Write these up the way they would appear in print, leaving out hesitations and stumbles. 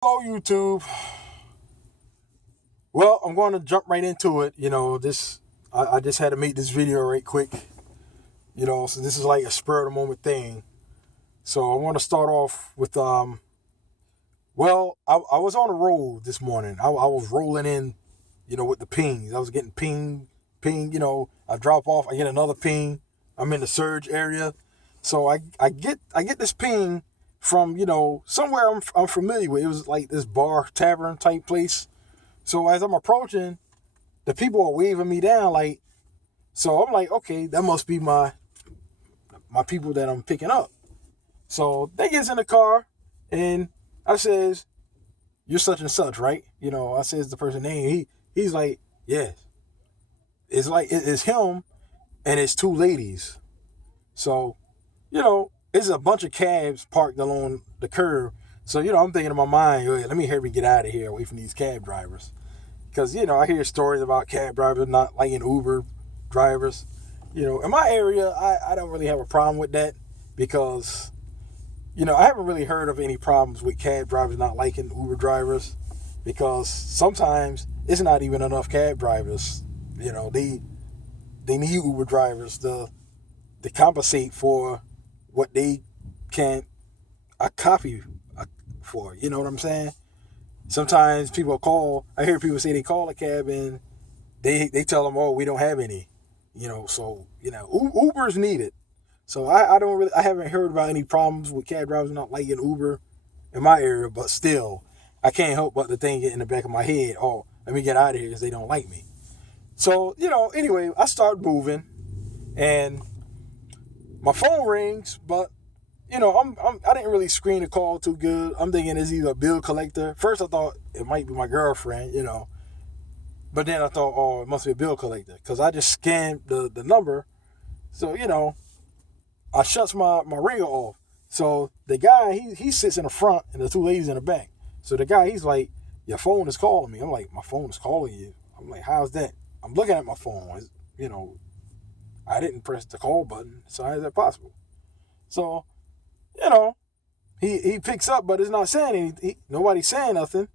Hello, YouTube. Well, I'm going to jump right into it. I just had to make this video right quick. So this is like a spur of the moment thing. So I want to start off with I was on the road this morning. I was rolling in, with the pings. I was getting ping. I drop off. I get another ping. I'm in the surge area, so I get this ping from somewhere I'm familiar with. It was like this bar tavern type place. So as I'm approaching, the people are waving me down, like, so I'm like, okay, that must be my people that I'm picking up. So they gets in the car, and I says, "You're such and such, right?" I says the person name. He's like, "Yes." It's like it's him and it's two ladies. So it's a bunch of cabs parked along the curb. So I'm thinking in my mind, "Hey, let me hurry get out of here, away from these cab drivers." Because, I hear stories about cab drivers not liking Uber drivers. In my area, I don't really have a problem with that because, I haven't really heard of any problems with cab drivers not liking Uber drivers because sometimes it's not even enough cab drivers. They need Uber drivers to compensate for what they can't copy for. You know what I'm saying? Sometimes I hear people say they call a cab and they tell them, "Oh, we don't have any." So Uber's needed. So I haven't heard about any problems with cab drivers not liking Uber in my area, but still, I can't help but to think in the back of my head, "Oh, let me get out of here because they don't like me." So anyway, I start moving and my phone rings, but I didn't really screen the call too good. I'm thinking it's either a bill collector. First, I thought it might be my girlfriend. But then I thought, oh, it must be a bill collector because I just scanned the number. So, I shuts my ringer off. So the guy, he sits in the front and the two ladies in the back. So the guy, he's like, "Your phone is calling me." I'm like, "My phone is calling you?" I'm like, "How's that?" I'm looking at my phone. You know, I didn't press the call button. So how is that possible? So, you know, he picks up, but it's not saying anything. Nobody's saying nothing.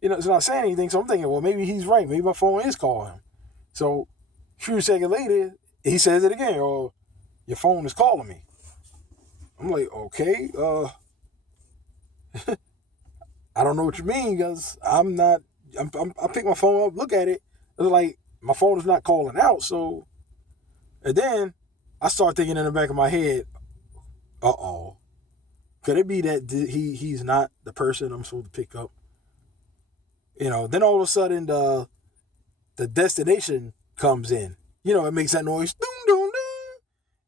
It's not saying anything. So I'm thinking, well, maybe he's right. Maybe my phone is calling him. So a few seconds later, he says it again. "Oh, your phone is calling me." I'm like, "Okay, I don't know what you mean because I'm not. I pick my phone up, look at it. It's like my phone is not calling out. So, and then I start thinking in the back of my head, could it be that he's not the person I'm supposed to pick up? Then all of a sudden the destination comes in. It makes that noise, doom, doom, doom,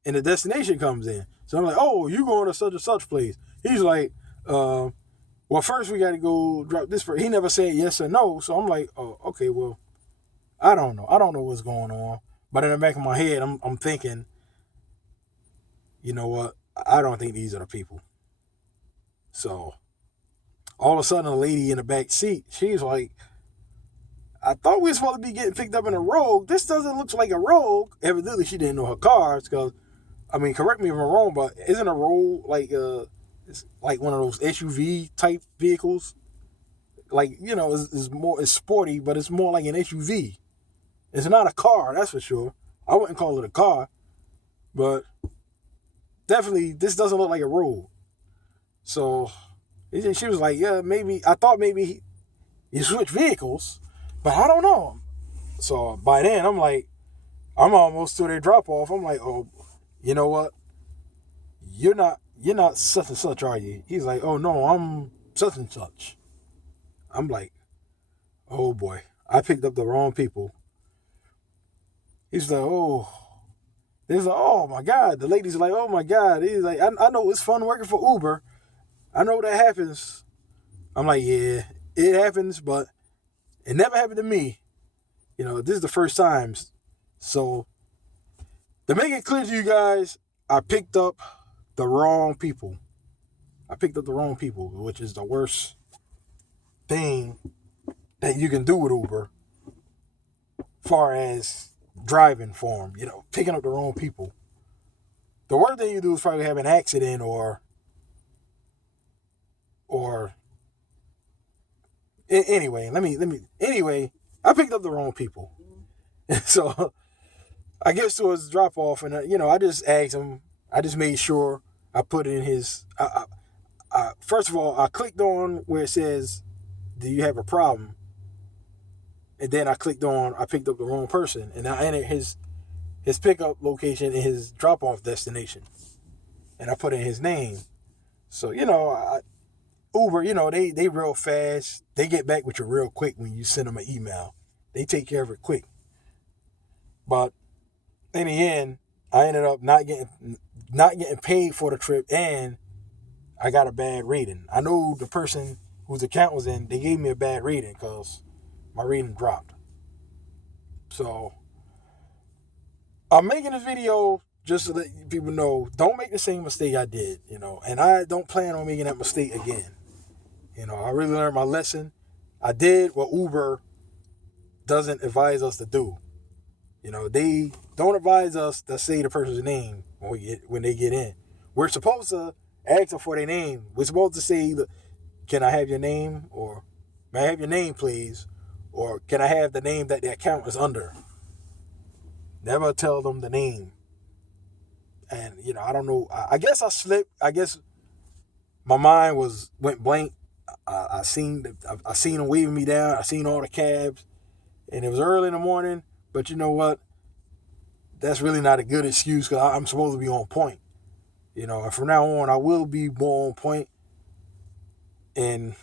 and the destination comes in. So I'm like, "Oh, you going to such and such place?" He's like, "Well, first we got to go drop this." He never said yes or no. So I'm like, "Oh, okay, well, I don't know. I don't know what's going on." But in the back of my head, I'm thinking, you know what? I don't think these are the people. So all of a sudden, a lady in the back seat, she's like, "I thought we were supposed to be getting picked up in a Rogue. This doesn't look like a Rogue." Evidently, she didn't know her cars because, I mean, correct me if I'm wrong, but isn't a Rogue like it's like one of those SUV type vehicles? Like it's sporty, but it's more like an SUV. It's not a car, that's for sure. I wouldn't call it a car, but definitely this doesn't look like a Rogue. So she was like, "Yeah, maybe." I thought maybe he switched vehicles, but I don't know. So by then, I'm almost to their drop off. I'm like, "Oh, you know what? You're not such and such, are you?" He's like, "Oh no, I'm such and such." I'm like, "Oh boy, I picked up the wrong people." He's like, "Oh." He's like, "Oh my God." The lady's like, "Oh my God." He's like, I know it's fun working for Uber. I know that happens." I'm like, "Yeah, it happens, but it never happened to me. This is the first time." So to make it clear to you guys, I picked up the wrong people. I picked up the wrong people, which is the worst thing that you can do with Uber, far as driving for them. Picking up the wrong people. The worst thing you do is probably have an accident or Anyway, I picked up the wrong people. So I guess to his drop off, and I just asked him. I just made sure I put in his. First of all, I clicked on where it says, "Do you have a problem?" And then I picked up the wrong person, and I entered his pickup location and his drop off destination, and I put in his name. So Uber, they real fast. They get back with you real quick when you send them an email. They take care of it quick. But in the end, I ended up not getting paid for the trip, and I got a bad rating. I know the person whose account was in, they gave me a bad rating because my rating dropped. So I'm making this video just to let people know, don't make the same mistake I did, and I don't plan on making that mistake again. I really learned my lesson. I did what Uber doesn't advise us to do. They don't advise us to say the person's name when they get in. We're supposed to ask them for their name. We're supposed to say, "Can I have your name?" or "May I have your name, please?" or "Can I have the name that the account is under?" Never tell them the name. And I don't know. I guess I slipped. I guess my mind went blank. I seen them waving me down. I seen all the cabs, and it was early in the morning. But you know what? That's really not a good excuse because I'm supposed to be on point. And from now on, I will be more on point, and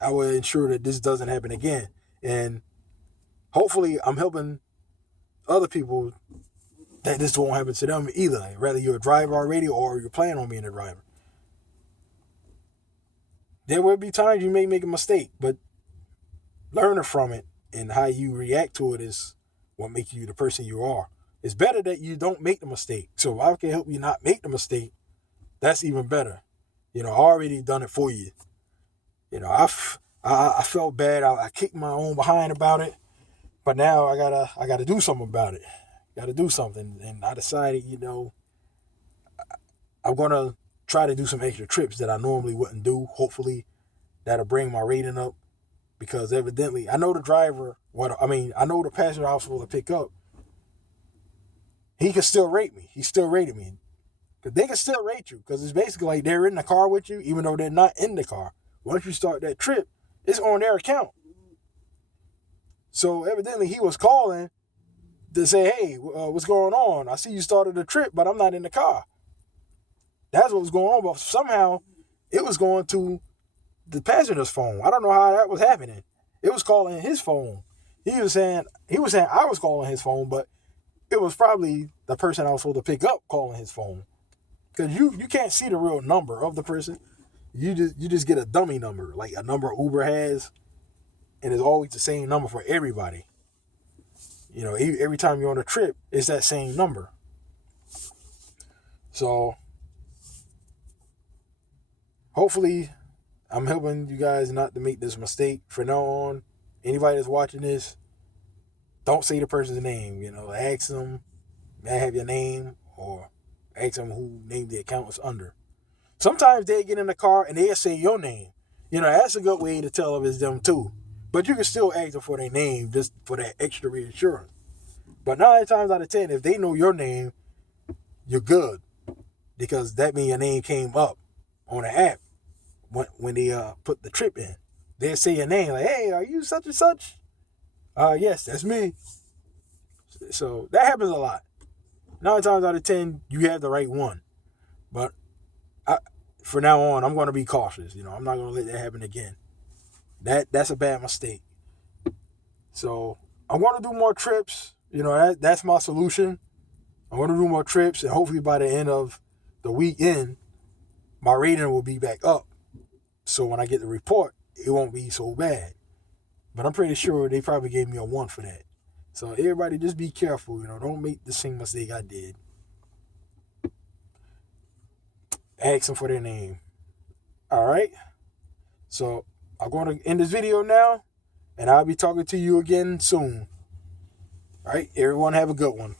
I will ensure that this doesn't happen again. And hopefully, I'm helping other people that this won't happen to them either. Whether you're a driver already or you're planning on being a driver. There will be times you may make a mistake, but learning from it and how you react to it is what makes you the person you are. It's better that you don't make the mistake. So if I can help you not make the mistake, that's even better. I already done it for you. I felt bad. I kicked my own behind about it, but now I gotta do something about it. Got to do something, and I decided, I'm gonna try to do some extra trips that I normally wouldn't do. Hopefully, that'll bring my rating up, because evidently, I know the driver. I know the passenger I was supposed to pick up. He can still rate me. He still rated me. Because they can still rate you. Because it's basically like they're in the car with you, even though they're not in the car. Once you start that trip, it's on their account. So evidently he was calling to say, "Hey, what's going on? I see you started the trip, but I'm not in the car." That's what was going on. But somehow it was going to the passenger's phone. I don't know how that was happening. It was calling his phone. He was saying I was calling his phone, but it was probably the person I was supposed to pick up calling his phone. Because you can't see the real number of the person. You just get a dummy number, like a number Uber has, and it's always the same number for everybody. Every time you're on a trip, it's that same number. So hopefully I'm helping you guys not to make this mistake. From now on, anybody that's watching this, don't say the person's name. Ask them, "May I have your name?" or ask them who name the account is under. Sometimes they get in the car and they'll say your name. That's a good way to tell if it's them too. But you can still ask them for their name just for that extra reassurance. But 9 times out of 10, if they know your name, you're good. Because that means your name came up on the app when they put the trip in. They'll say your name, like, "Hey, are you such and such?" Yes, that's me. So that happens a lot. 9 times out of 10, you have the right one. But from now on, I'm going to be cautious. I'm not going to let that happen again. That's a bad mistake. So I'm going to do more trips. That's my solution. I'm going to do more trips, and hopefully by the end of the weekend, my rating will be back up. So when I get the report, it won't be so bad. But I'm pretty sure they probably gave me a 1 for that. So everybody just be careful. Don't make the same mistake I did. Ask them for their name. All right? So I'm going to end this video now, and I'll be talking to you again soon. All right? Everyone have a good one.